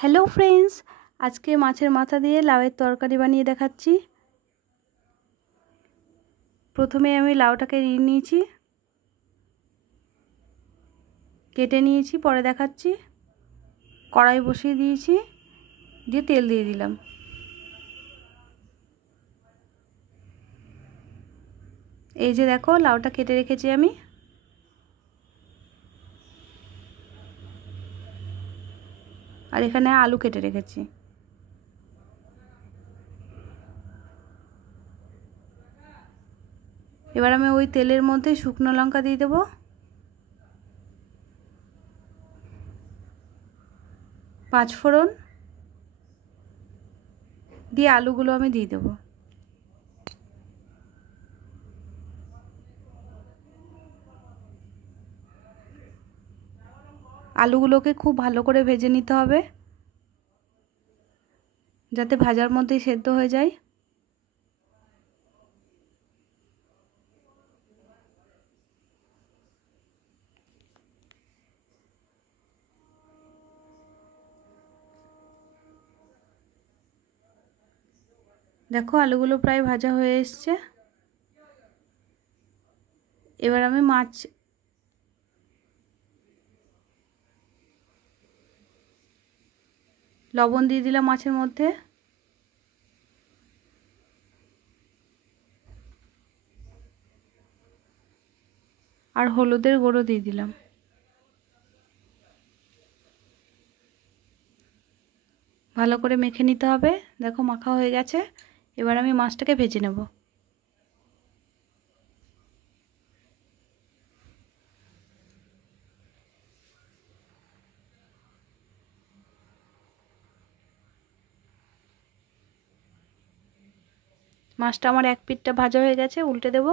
Hello friends, আজকে মাছের মাথা দিয়ে লাউয়ের তরকারি বানিয়ে দেখাচ্ছি। প্রথমে আমি লাউটাকে নিয়ে নিয়েছি, কেটে নিয়েছি, পরে দেখাচ্ছি। কড়াই বসিয়ে দিয়েছি, দিয়ে তেল দিয়ে দিলাম। এই যে দেখো, লাউটা কেটে রেখেছি আমি। আর এখানে আলু কেটে রেখেছি। এবার আমি ওই তেলের মধ্যে শুকনো লঙ্কা দিয়ে দেবো, পাঁচফোড়ন দিয়ে আলুগুলো আমি দিয়ে দেবো। আলুগুলোকে খুব ভালো করে ভেজে নিতে হবে, যাতে ভাজার মধ্যেই সেদ্ধ হয়ে যায়। দেখো, আলুগুলো প্রায় ভাজা হয়ে এসছে। এবার আমি লবণ দিয়ে দিলাম মাছের মধ্যে, আর হলুদের গুঁড়ো দিয়ে দিলাম। ভালো করে মেখে নিতে হবে। দেখো, মাখা হয়ে গেছে। এবার আমি মাছটাকে ভেজে নেব। মাছটা আমার এক পিঠটা ভাজা হয়ে গেছে, উল্টে দেব।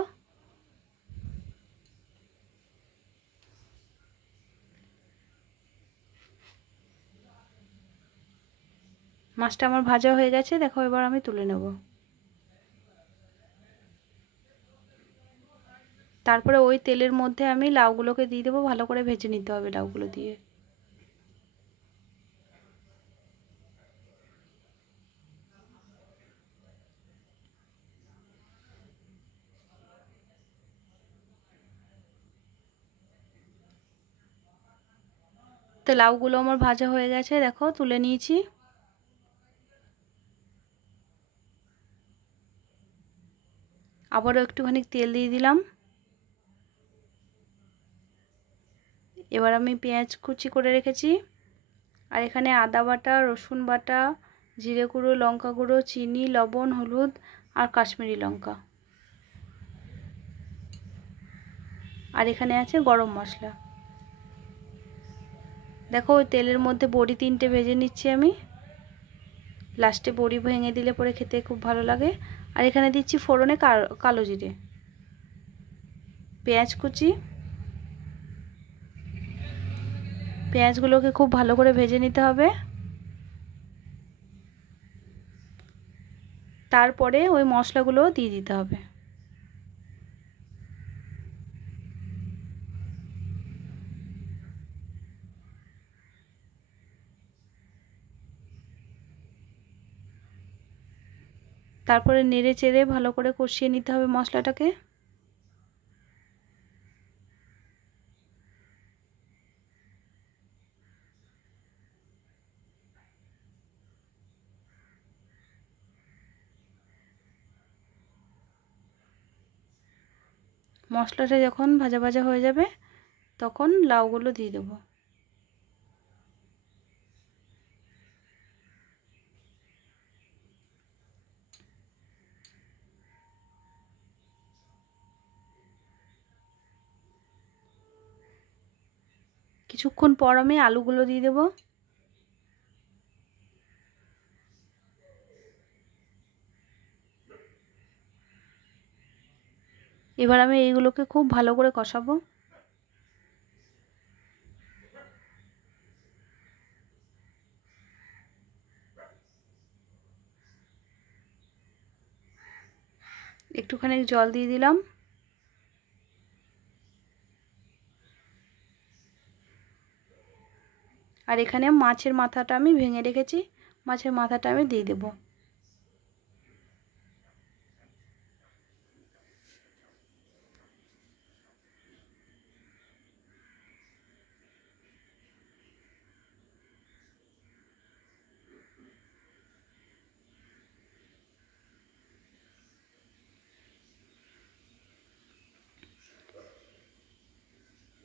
মাছটা আমার ভাজা হয়ে গেছে, দেখো, এবার আমি তুলে নেব। তারপরে ওই তেলের মধ্যে আমি লাউগুলোকে দিয়ে দেবো। ভালো করে ভেজে নিতে হবে লাউগুলো দিয়ে। তো লাউগুলো আমার ভাজা হয়ে গেছে, দেখো, তুলে নিয়েছি। আবারও একটুখানি তেল দিয়ে দিলাম। এবার আমি পেঁয়াজ কুচি করে রেখেছি, আর এখানে আদা বাটা, রসুন বাটা, জিরে গুঁড়ো, লঙ্কা গুঁড়ো, চিনি, লবণ, হলুদ আর কাশ্মীরি লঙ্কা, আর এখানে আছে গরম মশলা। দেখো, ওই তেলের মধ্যে বড়ি 3টে ভেজে নিচ্ছি আমি। লাস্টে বড়ি ভেঙে দিলে পরে খেতে খুব ভালো লাগে। আর এখানে দিচ্ছি ফোড়নে কালো জিরে, পেঁয়াজ কুচি। পেঁয়াজগুলোকে খুব ভালো করে ভেজে নিতে হবে। তারপরে ওই মশলাগুলো দিয়ে দিতে হবে। তারপরে নেড়ে চেড়ে ভালো করে কষিয়ে নিতে হবে মশলাটাকে। মশলাটা যখন ভাজা ভাজা হয়ে যাবে, তখন লাউগুলো দিয়ে দেবো। কিছুক্ষণ পর আমি আলুগুলো দিয়ে দেবো। এবার আমি এইগুলোকে খুব ভালো করে কষাবো। একটুখানি জল দিয়ে দিলাম। আর এখানে মাছের মাথাটা আমি ভেঙে রেখেছি, মাছের মাথাটা আমি দিয়ে দেব।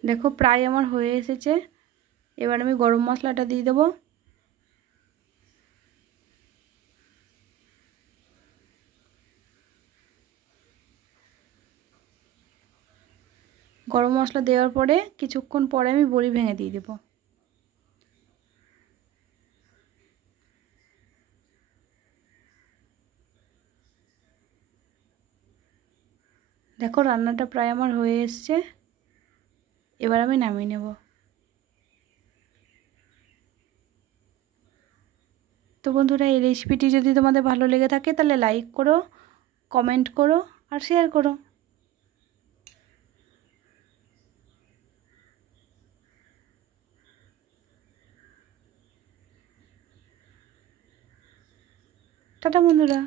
দেখো প্রায় আমার হয়ে এসেছে। এবার আমি গরম মশলাটা দিয়ে দেবো। গরম মশলা দেওয়ার পরে কিছুক্ষণ পরে আমি বড়ি ভেঙে দিয়ে দেবো। দেখো রান্নাটা প্রায় আমার হয়ে এসছে। এবার আমি নামিয়ে নেব। তো বন্ধুরা, এই রেসিপিটি যদি তোমাদের ভালো লেগে থাকে তাহলে লাইক করো, কমেন্ট করো আর শেয়ার করো। টাটা বন্ধুরা।